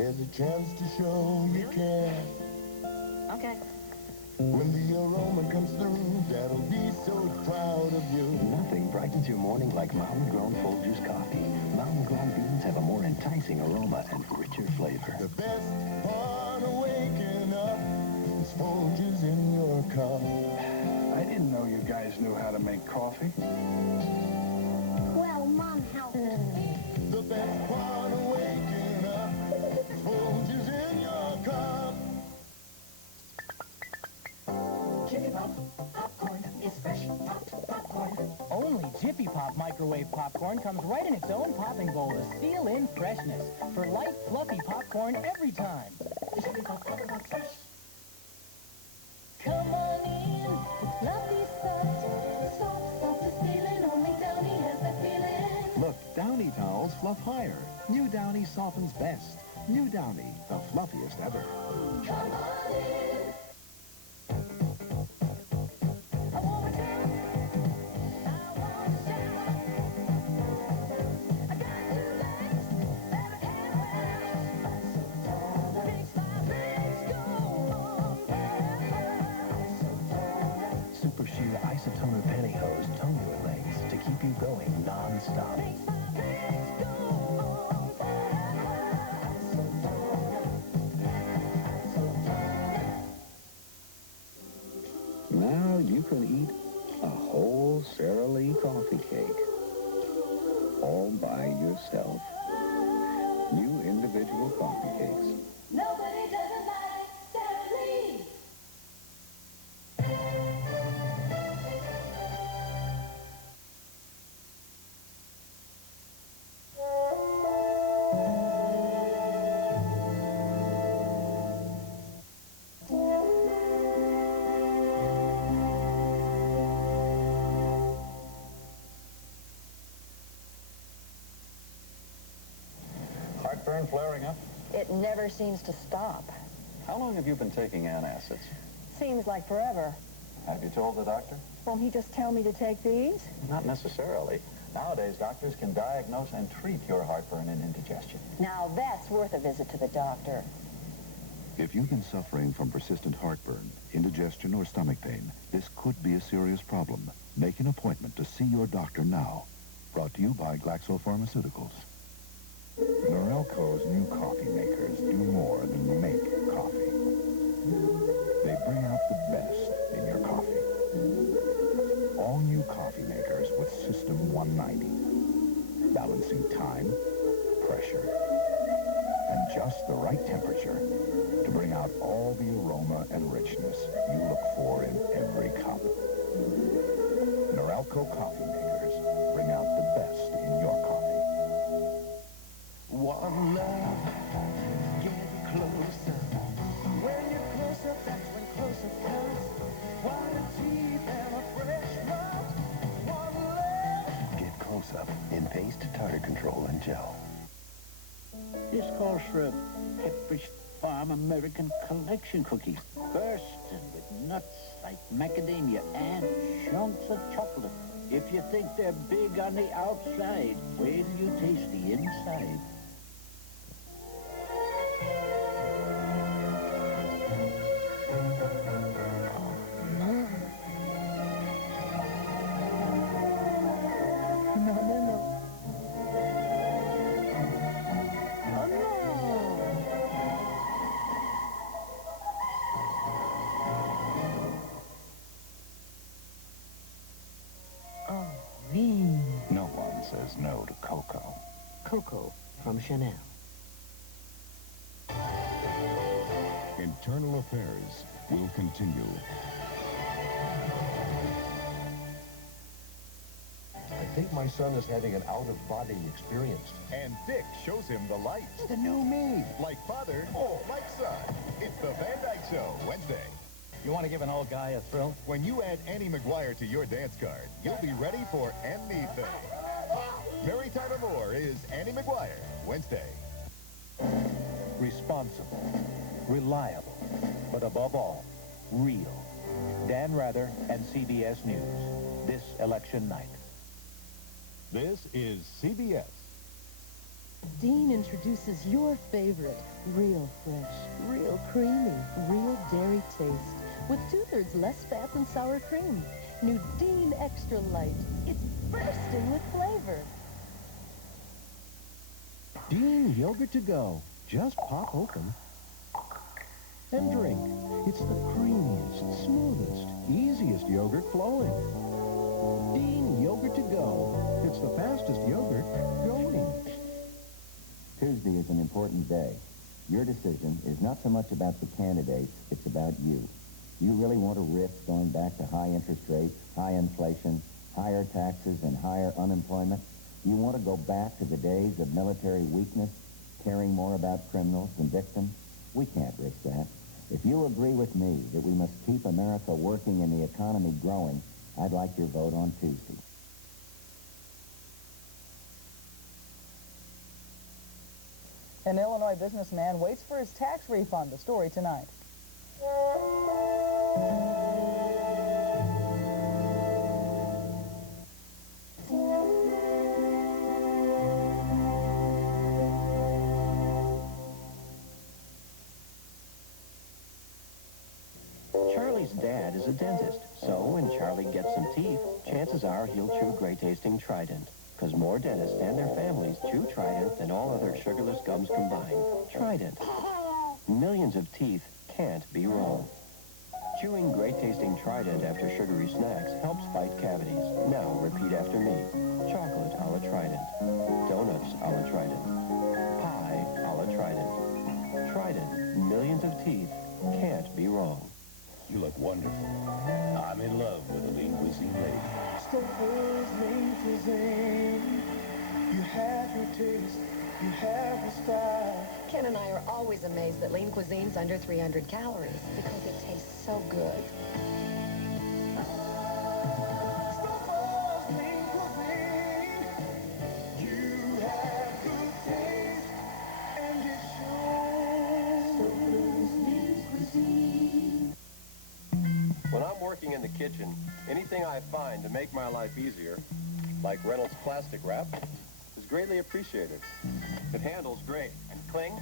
There's a chance to show you care. Okay. When the aroma comes through, Dad'll be so proud of you. Nothing brightens your morning like mountain-grown Folgers coffee. Mountain-grown beans have a more enticing aroma and richer flavor. The best part of waking up is Folgers in your cup. I didn't know you guys knew how to make coffee. Well, Mom helped me. The best part of waking up is Folgers in your cup. Jiffy Pop popcorn is fresh popped popcorn. Only Jiffy Pop microwave popcorn comes right in its own popping bowl to seal in freshness for light, fluffy popcorn every time. Jiffy Pop popcorn fresh. Come on in, it's fluffy soft. Soft, soft as feeling, only Downy has that feeling. Look, Downy towels fluff higher. New Downy softens best. New Downy, the fluffiest ever. Come on in. Super sheer isotoner pantyhose tone your legs to keep you going non-stop. Now you can eat a whole Sara Lee coffee cake all by yourself. New individual coffee cakes. Nobody does it like Sara Lee. Heartburn flaring up? It never seems to stop. How long have you been taking antacids? Seems like forever. Have you told the doctor? Won't he just tell me to take these? Not necessarily. Nowadays, doctors can diagnose and treat your heartburn and indigestion. Now that's worth a visit to the doctor. If you've been suffering from persistent heartburn, indigestion, or stomach pain, this could be a serious problem. Make an appointment to see your doctor now. Brought to you by GlaxoPharmaceuticals. Norelco's new coffee makers do more than make coffee. They bring out the best in your coffee. All new coffee makers with System 190. Balancing time, pressure, and just the right temperature to bring out all the aroma and richness you look for in every cup. Norelco coffee makers bring out the best in your coffee. One love, get closer. When you're closer, that's when closer comes. White teeth and a fresh mouth. One love. Get close-up in paste, tartar control, and gel. This calls for a Pepperidge Farm American Collection cookie. Bursting with nuts like macadamia and chunks of chocolate. If you think they're big on the outside, wait till you taste the inside. No one says no to cocoa. Cocoa from Chanel. Internal Affairs will continue. I think my son is having an out-of-body experience. And Dick shows him the light. The new me. Like father, like son. It's the Van Dyke Show, Wednesday. You want to give an old guy a thrill? When you add Annie McGuire to your dance card, you'll be ready for anything. Mary Tyler Moore is Annie McGuire, Wednesday. Responsible, reliable, but above all, real. Dan Rather and CBS News, this election night. This is CBS. Dean introduces your favorite, real fresh, real creamy, real dairy taste, with 2/3 less fat than sour cream. New Dean Extra Light. It's bursting with flavor. Dean Yogurt to go. Just pop open and drink. It's the creamiest, smoothest, easiest yogurt flowing. Dean Yogurt to go. It's the fastest yogurt going. Tuesday is an important day. Your decision is not so much about the candidates, it's about you. You really want to risk going back to high interest rates, high inflation, higher taxes, and higher unemployment? You want to go back to the days of military weakness, caring more about criminals than victims? We can't risk that. If you agree with me that we must keep America working and the economy growing, I'd like your vote on Tuesday. An Illinois businessman waits for his tax refund. The story tonight. Charlie's dad is a dentist, so when Charlie gets some teeth, chances are he'll chew great-tasting Trident. Because more dentists and their families chew Trident than all other sugarless gums combined. Trident. Millions of teeth can't be wrong. Chewing great-tasting Trident after sugary snacks helps fight cavities. Now, repeat after me. Chocolate a la Trident. Donuts a la Trident. Pie a la Trident. Trident. Millions of teeth can't be wrong. You look wonderful. I'm in love with a lean cuisine lady. Stouffer's lean cuisine. You have your taste, you have your style. Ken and I are always amazed that lean cuisine's under 300 calories because it tastes so good. Stouffer's lean cuisine. You have good taste, and it shows. Stouffer's lean cuisine. When I'm working in the kitchen, anything I find to make my life easier, like Reynolds plastic wrap, is greatly appreciated. It handles great. And cling?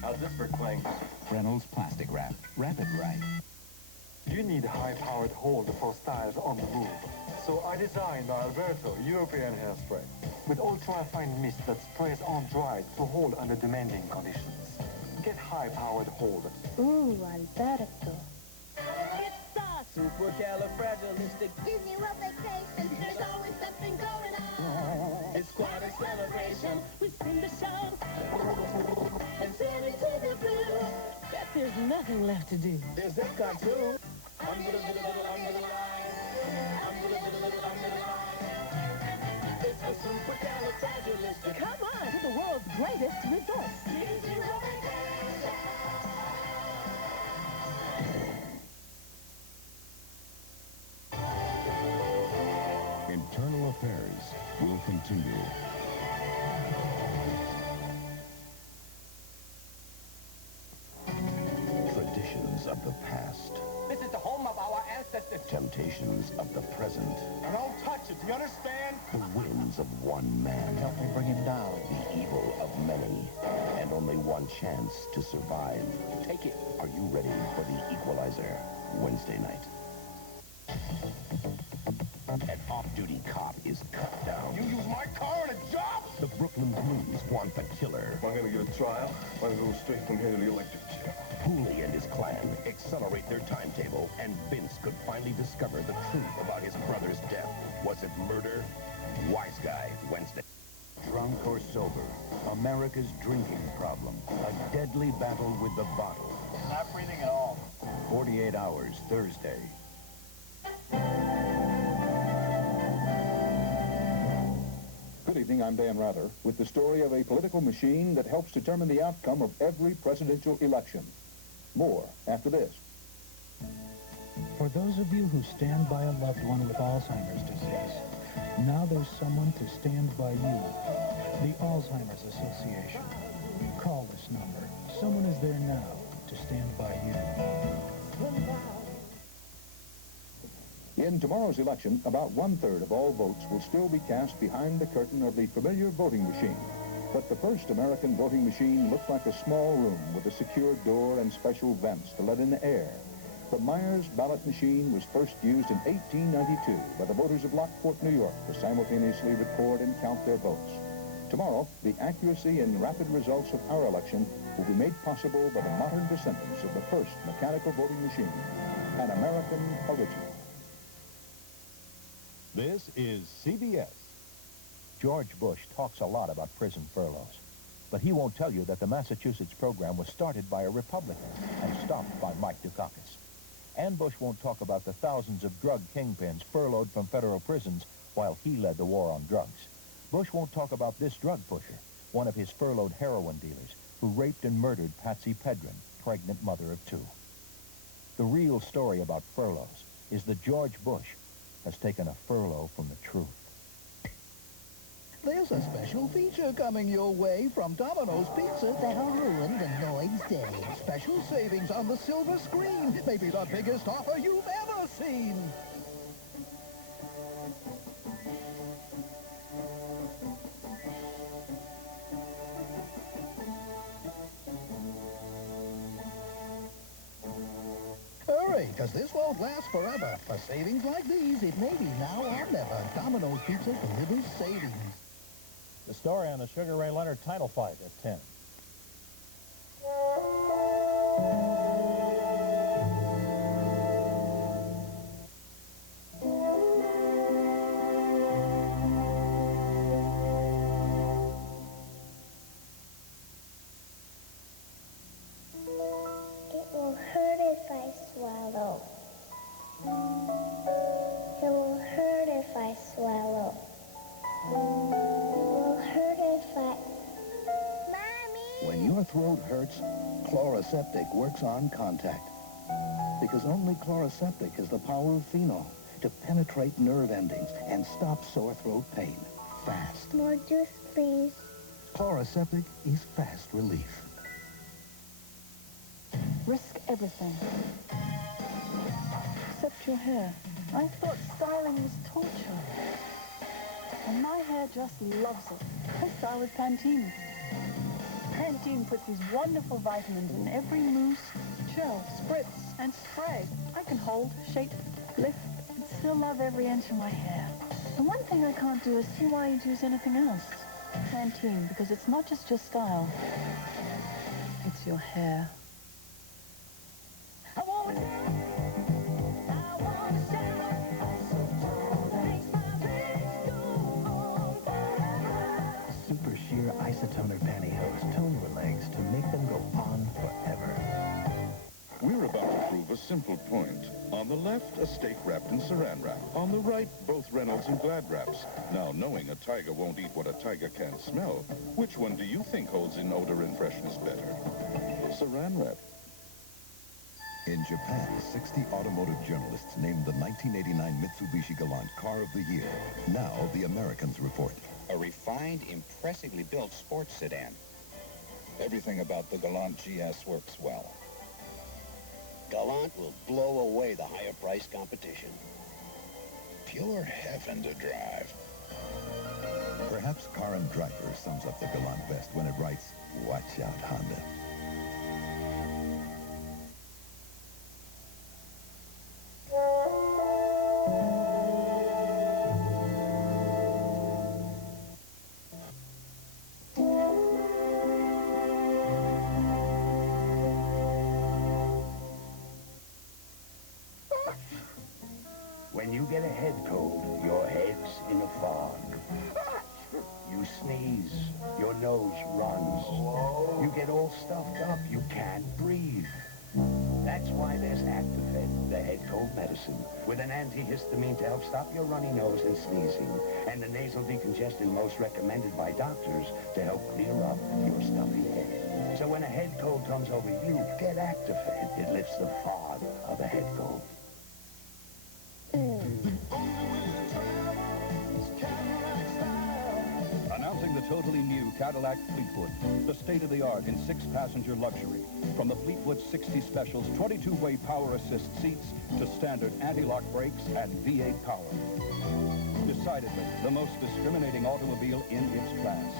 How's this for cling? Reynolds plastic wrap. Wrap it right. You need a high-powered hold for styles on the move. So I designed the Alberto European hairspray with ultra-fine mist that sprays on dry to hold under demanding conditions. Get high-powered hold. Ooh, Alberto. Supercalifragilistic. Disney World vacation, there's always something going on. It's quite a celebration. We sing the song and send it to the blue. Bet there's nothing left to do. There's Epcot too. Under the line. Under the line. It's a supercalifragilistic. Come on to the world's greatest resort. Disney World vacation. Internal Affairs will continue. Traditions of the past. This is the home of our ancestors. Temptations of the present. Now don't touch it, do you understand? The whims of one man. Help me bring him down. The evil of many. And only one chance to survive. Take it. Are you ready for The Equalizer? Wednesday night. An off-duty cop is cut down. You use my car on a job? The Brooklyn Blues want the killer. If I'm going to get a trial, I'm going to go straight from here to the electric chair. Hooley and his clan accelerate their timetable, and Vince could finally discover the truth about his brother's death. Was it murder? Wise Guy, Wednesday. Drunk or sober, America's drinking problem. A deadly battle with the bottle. Not breathing at all. 48 Hours, Thursday. Good evening, I'm Dan Rather, with the story of a political machine that helps determine the outcome of every presidential election. More after this. For those of you who stand by a loved one with Alzheimer's disease, now there's someone to stand by you. The Alzheimer's Association. Call this number. Someone is there now to stand by you. In tomorrow's election, about 1/3 of all votes will still be cast behind the curtain of the familiar voting machine. But the first American voting machine looked like a small room with a secure door and special vents to let in the air. The Myers ballot machine was first used in 1892 by the voters of Lockport, New York, to simultaneously record and count their votes. Tomorrow, the accuracy and rapid results of our election will be made possible by the modern descendants of the first mechanical voting machine, an American original. This is CBS. George Bush talks a lot about prison furloughs, but he won't tell you that the Massachusetts program was started by a Republican and stopped by Mike Dukakis. And Bush won't talk about the thousands of drug kingpins furloughed from federal prisons while he led the war on drugs. Bush won't talk about this drug pusher, one of his furloughed heroin dealers, who raped and murdered Patsy Pedren, pregnant mother of 2. The real story about furloughs is that George Bush has taken a furlough from the truth. There's a special feature coming your way from Domino's Pizza that'll ruin the Noid's day. Special savings on the silver screen. Maybe the biggest offer you've ever seen. Hurry, because this won't last forever. For savings like these, it may be now or never. Domino's Pizza delivers savings. The story on the Sugar Ray Leonard title fight at 10. It will hurt if I swallow. It will hurt if I swallow. When your throat hurts, Chloraseptic works on contact. Because only Chloraseptic has the power of phenol to penetrate nerve endings and stop sore throat pain. Fast. More juice, please. Chloraseptic is fast relief. Risk everything. Except your hair. I thought styling was torture. And my hair just loves it. I style with Pantene. Pantene puts these wonderful vitamins in every mousse, gel, spritz, and spray. I can hold, shape, lift, and still love every inch of my hair. The one thing I can't do is see why you'd use anything else. Pantene, because it's not just your style. It's your hair. Super sheer isotoner pantyhose tone your legs to make them go on forever. We're about to prove a simple point. On the left, a steak wrapped in saran wrap. On the right, both Reynolds and Glad wraps. Now, knowing a tiger won't eat what a tiger can't smell, which one do you think holds in odor and freshness better? Saran wrap. In Japan, 60 automotive journalists named the 1989 Mitsubishi Galant Car of the Year. Now, the Americans report. A refined, impressively built sports sedan. Everything about the Galant GS works well. Galant will blow away the higher price competition. Pure heaven to drive. Perhaps Car and Driver sums up the Galant best when it writes, "Watch out, Honda." When you get a head cold, your head's in a fog. You sneeze, your nose runs. You get all stuffed up, you can't breathe. That's why there's Actifed, the head cold medicine, with an antihistamine to help stop your runny nose and sneezing, and the nasal decongestant most recommended by doctors to help clear up your stuffy head. So when a head cold comes over you, get Actifed. It lifts the fog of a head cold. Announcing the totally new Cadillac Fleetwood, the state-of-the-art in 6-passenger luxury. From the Fleetwood 60 Specials 22-way power assist seats to standard anti-lock brakes and V8 power. This decidedly the most discriminating automobile in its class.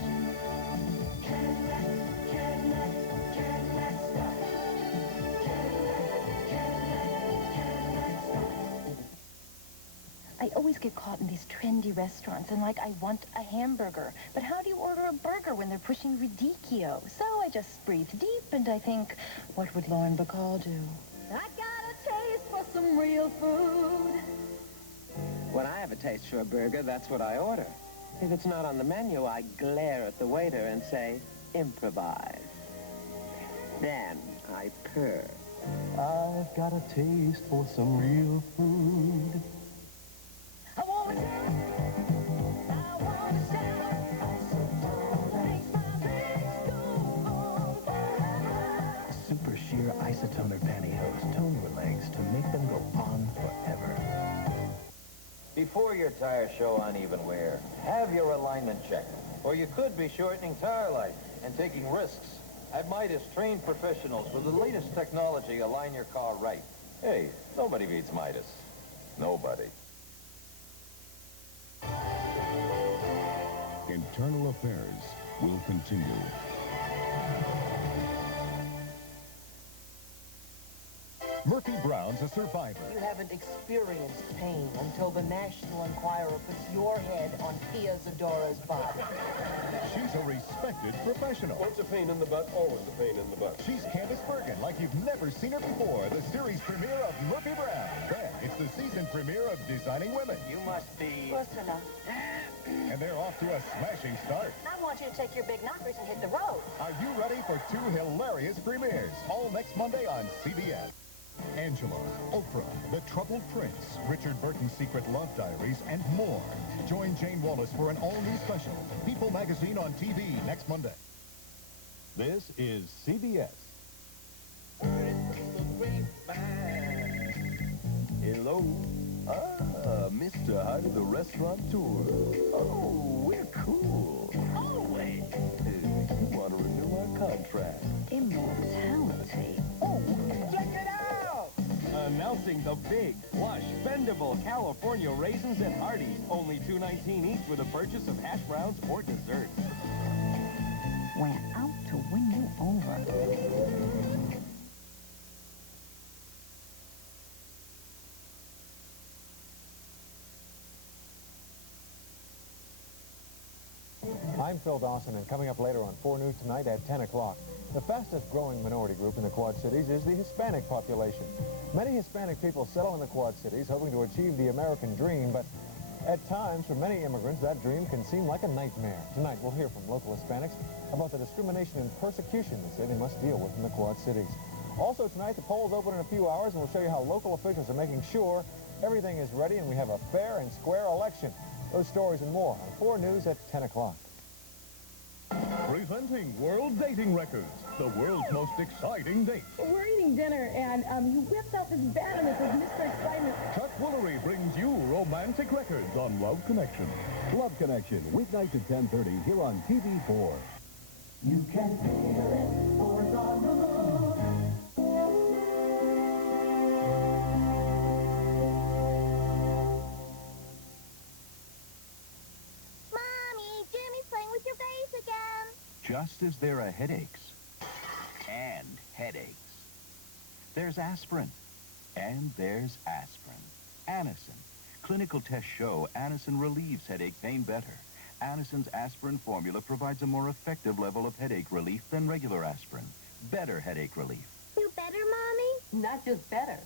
I always get caught in these trendy restaurants and I want a hamburger. But how do you order a burger when they're pushing radicchio? So I just breathe deep and I think, what would Lauren Bacall do? I got a taste for some real food. When I have a taste for a burger, that's what I order. If it's not on the menu, I glare at the waiter and say, improvise. Then I purr. I've got a taste for some real food. I want to shout. I want to shout. So makes my legs go on forever. Super sheer isotoner pantyhose tone your legs to make them go on forever. Before your tires show uneven wear, have your alignment checked. Or you could be shortening tire life and taking risks. At Midas, trained professionals with the latest technology align your car right. Hey, nobody beats Midas. Nobody. Internal Affairs will continue. Murphy Brown's a survivor. You haven't experienced pain until the National Enquirer puts your head on Pia Zadora's body. She's a respected professional. Once a pain in the butt, always a pain in the butt. She's Candace Bergen, like you've never seen her before. The series premiere of Murphy Brown. Then it's the season premiere of Designing Women. You must be... Close enough. And they're off to a smashing start. I want you to take your big knockers and hit the road. Are you ready for 2 hilarious premieres? All next Monday on CBS. Angela, Oprah, The Troubled Prince, Richard Burton's Secret Love Diaries, and more. Join Jane Wallace for an all-new special, People Magazine on TV, next Monday. This is CBS. Hello. Mr. Hardy, the restaurateur. Oh, we're cool. Always. You want to renew our contract. Immortality. Oh, check it out! Announcing the big, plush, bendable California raisins at Hardee's. Only $2.19 each with a purchase of hash browns or dessert. We're out to win you over. I'm Phil Dawson, and coming up later on 4 News Tonight at 10 o'clock, the fastest growing minority group in the Quad Cities is the Hispanic population. Many Hispanic people settle in the Quad Cities hoping to achieve the American dream, but at times, for many immigrants, that dream can seem like a nightmare. Tonight, we'll hear from local Hispanics about the discrimination and persecution they say they must deal with in the Quad Cities. Also tonight, the polls open in a few hours, and we'll show you how local officials are making sure everything is ready and we have a fair and square election. Those stories and more on 4 News at 10 o'clock. Presenting World Dating Records, the world's most exciting date. We're eating dinner, and he whips out this bat and it says Mr. Excitement. Chuck Woolery brings you romantic records on Love Connection. Love Connection, weeknights at 10:30 here on TV4. You can feel it, for it's on the moon. Just as there are headaches and headaches, there's aspirin, and there's aspirin. Anacin. Clinical tests show Anacin relieves headache pain better. Anacin's aspirin formula provides a more effective level of headache relief than regular aspirin. Better headache relief. You better, Mommy? Not just better,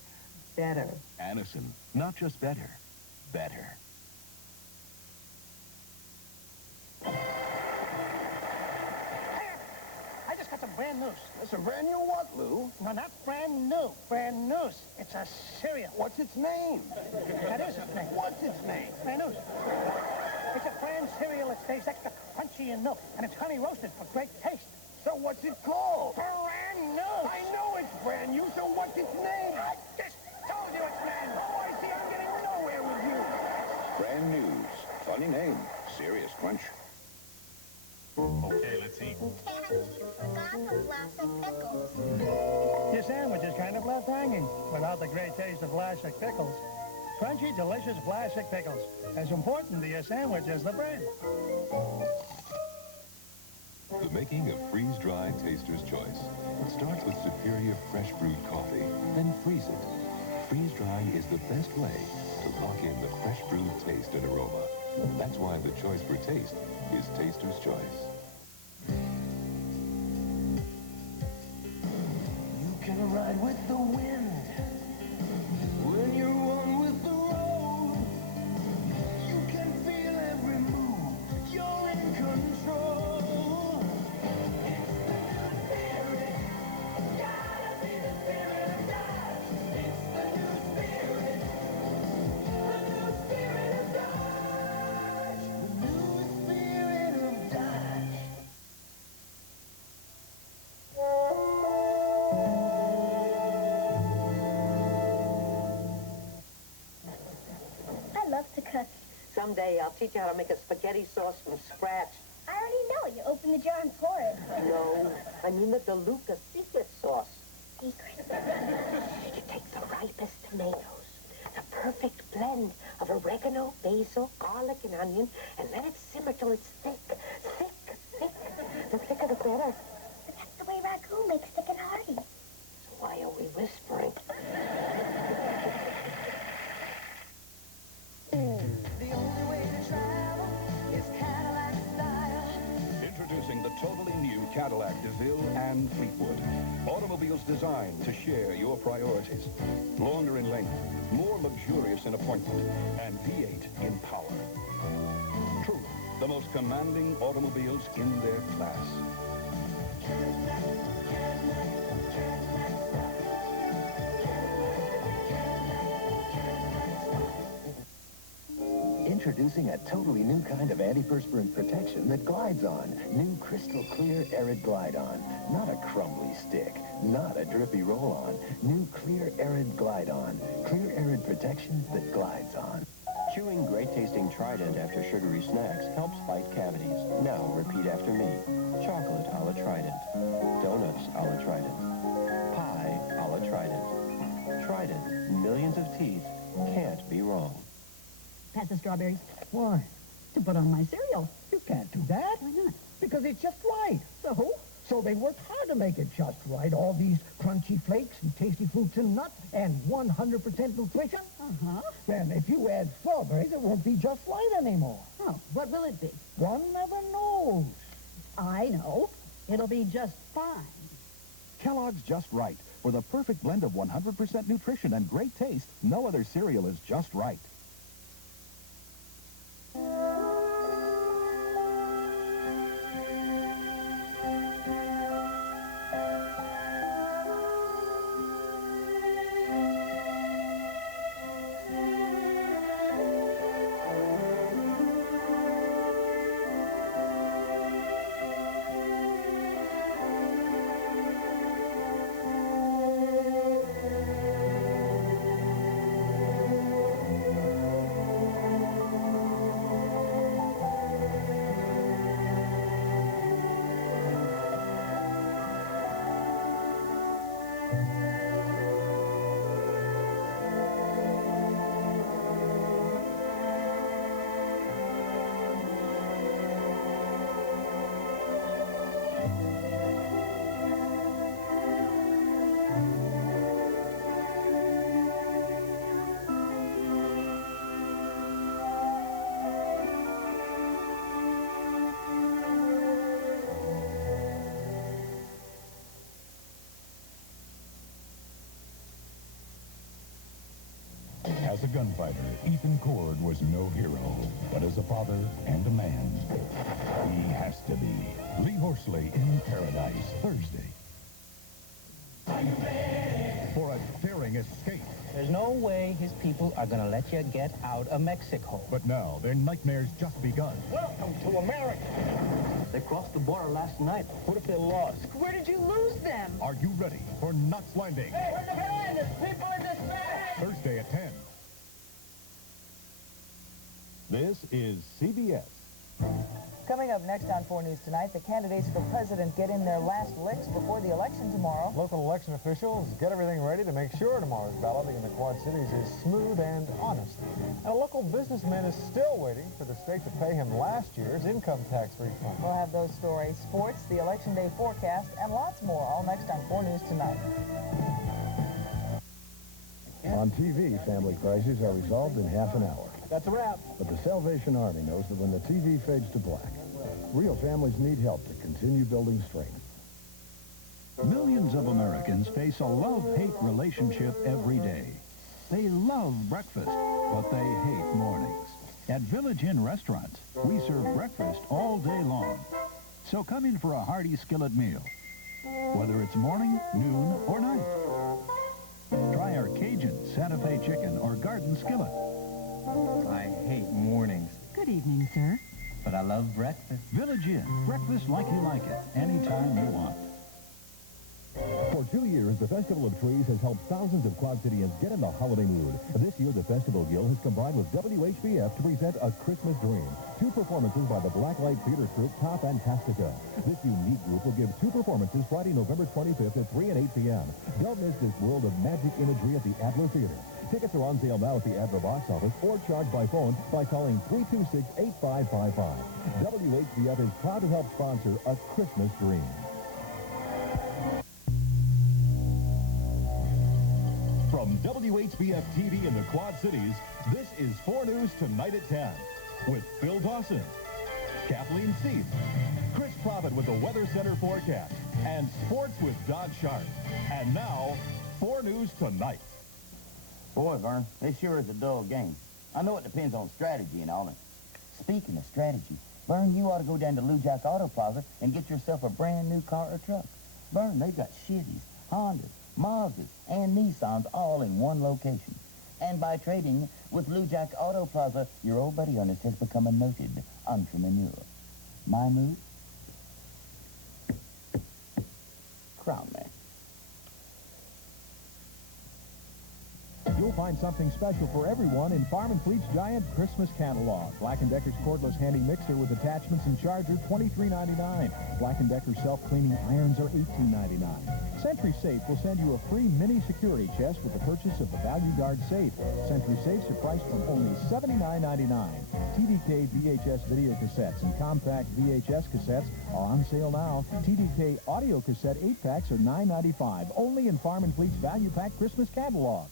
better. Anacin. Not just better, better. Brand news. That's a brand new what, Lou? No, not brand new. Brand news. It's a cereal. What's its name? That is its name. What's its name? Brand news. It's a brand cereal that stays extra crunchy in milk, and it's honey roasted for great taste. So what's it called? Brand new. I know it's brand new, so what's its name? I just told you it's brand new. Oh, I see. I'm getting nowhere with you. Brand News. Funny name. Serious crunch. Okay, let's eat. Your sandwich is kind of left hanging without the great taste of Vlasic pickles. Crunchy, delicious plastic pickles. As important to your sandwich as the bread. The making of freeze-dried Taster's Choice. It starts with superior fresh brewed coffee, then freeze it. Freeze-drying is the best way to lock in the fresh brewed taste and aroma. That's why the choice for taste is Taster's Choice. You can ride with the wind when you're one with the road. You can feel every move. You're in control. It's the new spirit. Gotta be the spirit of Dodge. It's the new spirit. The new spirit of Dodge. The new spirit of Dodge. I love to cook. Someday I'll teach you how to make a spaghetti sauce from scratch. I already know. You open the jar and pour it. No, I mean the DeLuca secret sauce. Secret. You take the ripest tomatoes, the perfect blend of oregano, basil, garlic, and onion, and let it simmer till it's thick. The thicker the better. But that's the way ragu makes thick and hearty. So why are we whispering? The only way to travel is Cadillac style. Introducing the totally new Cadillac DeVille and Fleetwood. Automobiles designed to share your priorities. Longer in length, more luxurious in appointment, and V8 in power. Truly, the most commanding automobiles in their class. Introducing a totally new kind of antiperspirant protection that glides on. New crystal clear Arid Glide On. Not a crumbly stick, not a drippy roll-on. New clear Arid Glide On. Clear Arid protection that glides on. Chewing great-tasting Trident after sugary snacks helps fight cavities. Now repeat after me. Chocolate a la Trident. Donuts a la Trident. Pie a la Trident. Trident, millions of teeth, can't be wrong. Pass the strawberries. Why? To put on my cereal. You can't do that. Why not? Because it's just right. So? So they worked hard to make it just right. All these crunchy flakes and tasty fruits and nuts and 100% nutrition. Uh-huh. Then if you add strawberries, it won't be just right anymore. Oh, what will it be? One never knows. I know. It'll be just fine. Kellogg's Just Right. For the perfect blend of 100% nutrition and great taste, no other cereal is just right. As a gunfighter, Ethan Cord was no hero, but as a father and a man, he has to be. Lee Horsley in Paradise, Thursday. For a daring escape. There's no way his people are going to let you get out of Mexico. But now, their nightmare's just begun. Welcome to America. They crossed the border last night. What if they're lost? Where did you lose them? Are you ready for Knots Landing? Hey, where's the plane? There's people in this bag. Thursday at 10. This is CBS. Coming up next on 4 News Tonight, the candidates for president get in their last licks before the election tomorrow. Local election officials get everything ready to make sure tomorrow's balloting in the Quad Cities is smooth and honest. And a local businessman is still waiting for the state to pay him last year's income tax refund. We'll have those stories, sports, the Election Day forecast, and lots more, all next on 4 News Tonight. On TV, family crises are resolved in half an hour. That's a wrap. But the Salvation Army knows that when the TV fades to black, real families need help to continue building strength. Millions of Americans face a love-hate relationship every day. They love breakfast, but they hate mornings. At Village Inn restaurants, we serve breakfast all day long. So come in for a hearty skillet meal, whether it's morning, noon, or night. Try our Cajun, Santa Fe chicken, or garden skillet. I hate mornings, Good evening, sir. but I love breakfast. Village Inn, breakfast like you like it, anytime you want. For 2 years, the Festival of Trees has helped thousands of Quad Cityans get in the holiday mood. This year, the Festival Guild has combined with WHBF to present A Christmas Dream. 2 performances by the Blacklight Theater Troupe, Top and Tastica. This unique group will give 2 performances Friday, November 25th at 3 and 8 p.m. Don't miss this world of magic imagery at the Adler Theater. Tickets are on sale now at the Adler box office or charged by phone by calling 326-8555. WHBF is proud to help sponsor A Christmas Dream. From WHBF TV in the Quad Cities, this is 4 News Tonight at 10 with Phil Dawson, Kathleen Seith, Chris Provitt with the Weather Center forecast, and sports with Don Sharp. And now, 4 News Tonight. Boy, Vern, this sure is a dull game. I know it depends on strategy and all that. Speaking of strategy, Vern, you ought to go down to Lou Jack Auto Plaza and get yourself a brand new car or truck. Vern, they've got Chevys, Hondas, Mazdas, and Nissans all in one location. And by trading with Lou Jack Auto Plaza, your old buddy Ernest has become a noted entrepreneur. My move? Crown man. You'll find something special for everyone in Farm & Fleet's giant Christmas catalog. Black & Decker's cordless handy mixer with attachments and charger, $23.99. Black & Decker self-cleaning irons are $18.99. Century Safe will send you a free mini security chest with the purchase of the Value Guard safe. Century Safes are priced from only $79.99. TDK VHS video cassettes and compact VHS cassettes are on sale now. TDK audio cassette 8-packs are $9.95, only in Farm & Fleet's Value Pack Christmas catalog.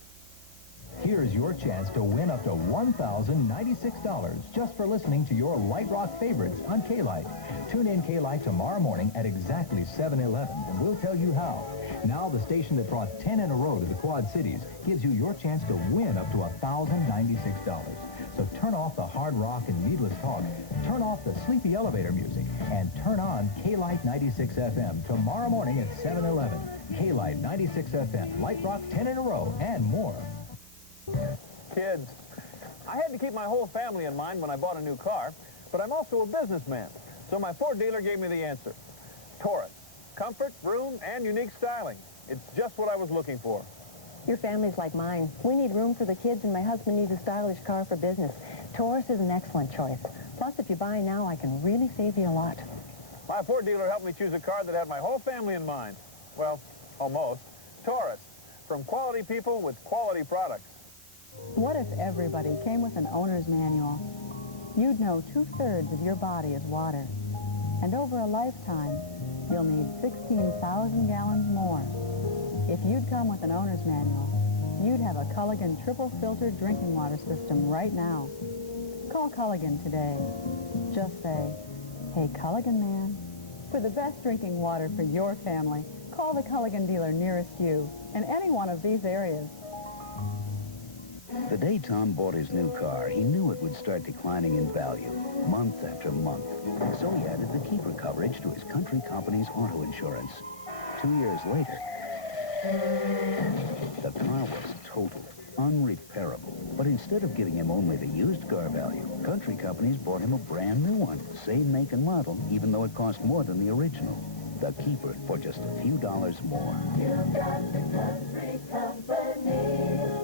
Here's your chance to win up to $1,096 just for listening to your Light Rock favorites on K-Light. Tune in K-Light tomorrow morning at exactly 7-11, and we'll tell you how. Now, the station that brought 10 in a row to the Quad Cities gives you your chance to win up to $1,096. So turn off the hard rock and needless talk, turn off the sleepy elevator music, and turn on K-Light 96 FM tomorrow morning at 7-11. K-Light 96 FM, Light Rock 10 in a row, and more. Kids, I had to keep my whole family in mind when I bought a new car, but I'm also a businessman, so my Ford dealer gave me the answer. Taurus. Comfort, room, and unique styling. It's just what I was looking for. Your family's like mine. We need room for the kids, and my husband needs a stylish car for business. Taurus is an excellent choice. Plus, if you buy now, I can really save you a lot. My Ford dealer helped me choose a car that had my whole family in mind. Well, almost. Taurus. From quality people with quality products. What if everybody came with an owner's manual? You'd know 2/3 of your body is water. And over a lifetime, you'll need 16,000 gallons more. If you'd come with an owner's manual, you'd have a Culligan triple-filtered drinking water system right now. Call Culligan today. Just say, "Hey, Culligan man." For the best drinking water for your family, call the Culligan dealer nearest you in any one of these areas. The day Tom bought his new car, he knew it would start declining in value, month after month. So he added the Keeper coverage to his country company's auto insurance. 2 years later, the car was totaled, unrepairable. But instead of giving him only the used car value, country companies bought him a brand new one, same make and model, even though it cost more than the original. The Keeper for just a few dollars more. You got the country company.